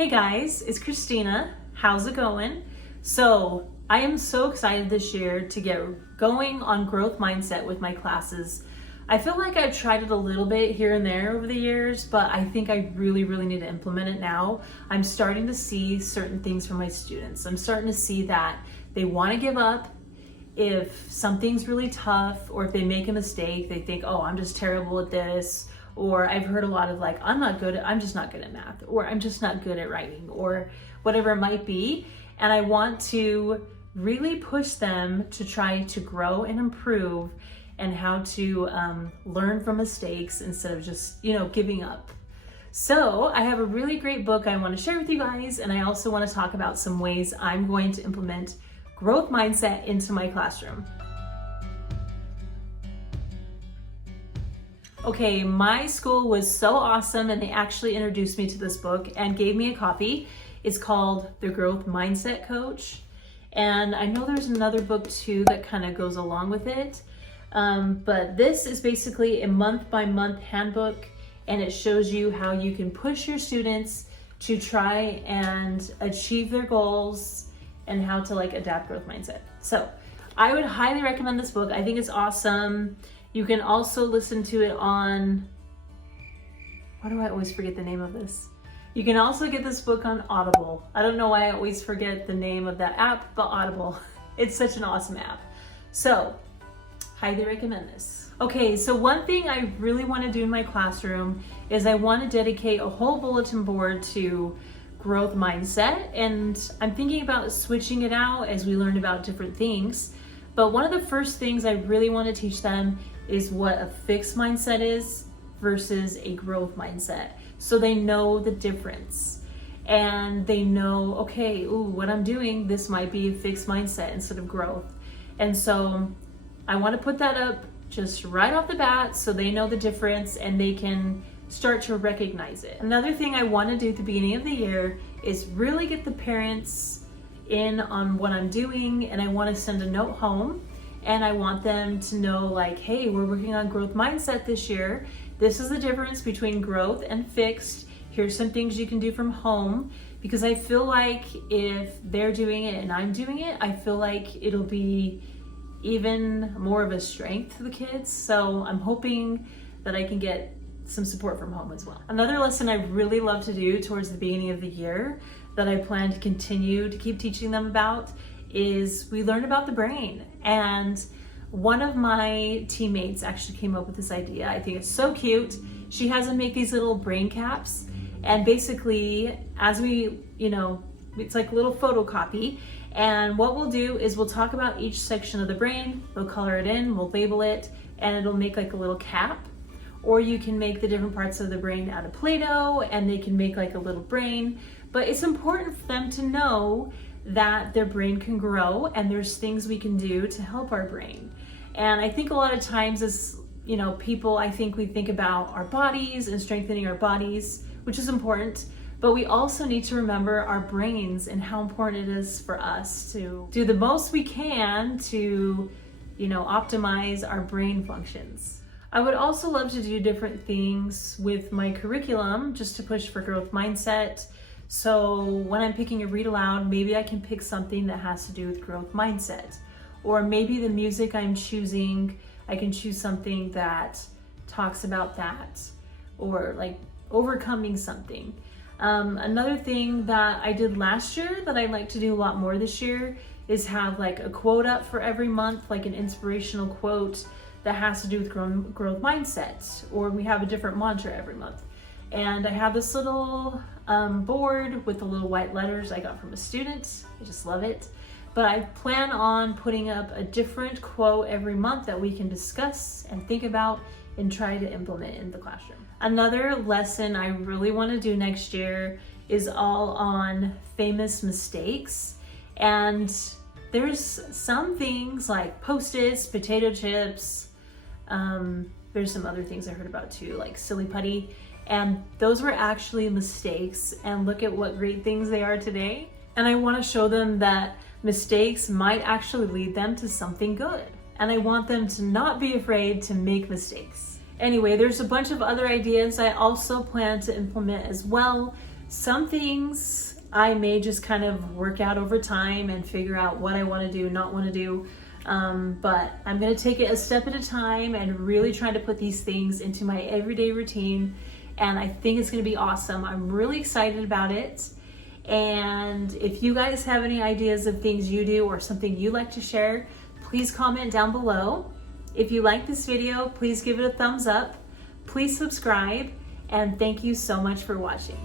Hey guys, it's Christina. How's it going? So I am so excited this year to get going on growth mindset with my classes. I feel like I've tried it a little bit here and there over the years, but I think I really need to implement it now. I'm starting to see certain things from my students. I'm starting to see that they want to give up if something's really tough, or if they make a mistake, they think, oh, I'm just terrible at this. Or I've heard a lot of like, I'm just not good at math, or I'm just not good at writing, or whatever it might be. And I want to really push them to try to grow and improve, and how to learn from mistakes instead of just, giving up. So I have a really great book I want to share with you guys. And I also want to talk about some ways I'm going to implement growth mindset into my classroom. Okay, my school was so awesome, and they actually introduced me to this book and gave me a copy. It's called The Growth Mindset Coach. And I know there's another book too that kind of goes along with it. But this is basically a month-by-month handbook, and it shows you how you can push your students to try and achieve their goals and how to adapt growth mindset. So I would highly recommend this book. I think it's awesome. You can also listen to it on, why do I always forget the name of this? You can also get this book on Audible. I don't know why I always forget the name of that app, but Audible. It's such an awesome app. So, highly recommend this. Okay, so one thing I really want to do in my classroom is I want to dedicate a whole bulletin board to growth mindset. And I'm thinking about switching it out as we learn about different things. But one of the first things I really want to teach them is what a fixed mindset is versus a growth mindset. So they know the difference, and they know, okay, what I'm doing, this might be a fixed mindset instead of growth. And so I want to put that up just right off the bat so they know the difference and they can start to recognize it. Another thing I want to do at the beginning of the year is really get the parents in on what I'm doing, and I want to send a note home, and I want them to know hey, we're working on growth mindset this year. This is the difference between growth and fixed. Here's some things you can do from home, because I feel like if they're doing it and I'm doing it, I feel like it'll be even more of a strength to the kids. So I'm hoping that I can get some support from home as well. Another lesson I really love to do towards the beginning of the year that I plan to continue to keep teaching them about is we learn about the brain. And one of my teammates actually came up with this idea. I think it's so cute. She has them make these little brain caps, and basically as we, it's like a little photocopy. And what we'll do is we'll talk about each section of the brain, we'll color it in, we'll label it, and it'll make a little cap. Or you can make the different parts of the brain out of Play-Doh, and they can make a little brain. But it's important for them to know that their brain can grow, and there's things we can do to help our brain. And I think a lot of times as people, I think we think about our bodies and strengthening our bodies, which is important, but we also need to remember our brains and how important it is for us to do the most we can to optimize our brain functions. I would also love to do different things with my curriculum just to push for growth mindset. So when I'm picking a read aloud, maybe I can pick something that has to do with growth mindset. Or maybe the music I'm choosing, I can choose something that talks about that, or overcoming something. Another thing that I did last year that I'd like to do a lot more this year is have a quote up for every month, an inspirational quote that has to do with growth mindset, or we have a different mantra every month. And I have this little board with the little white letters I got from a student. I just love it. But I plan on putting up a different quote every month that we can discuss and think about and try to implement in the classroom. Another lesson I really want to do next year is all on famous mistakes. And there's some things like Post-its, potato chips. There's some other things I heard about too, like silly putty. And those were actually mistakes, and look at what great things they are today. And I want to show them that mistakes might actually lead them to something good. And I want them to not be afraid to make mistakes. Anyway, there's a bunch of other ideas I also plan to implement as well. Some things I may just kind of work out over time and figure out what I want to do, not want to do. But I'm going to take it a step at a time and really try to put these things into my everyday routine. And I think it's going to be awesome. I'm really excited about it. And if you guys have any ideas of things you do or something you'd like to share, please comment down below. If you like this video, please give it a thumbs up. Please subscribe. And thank you so much for watching.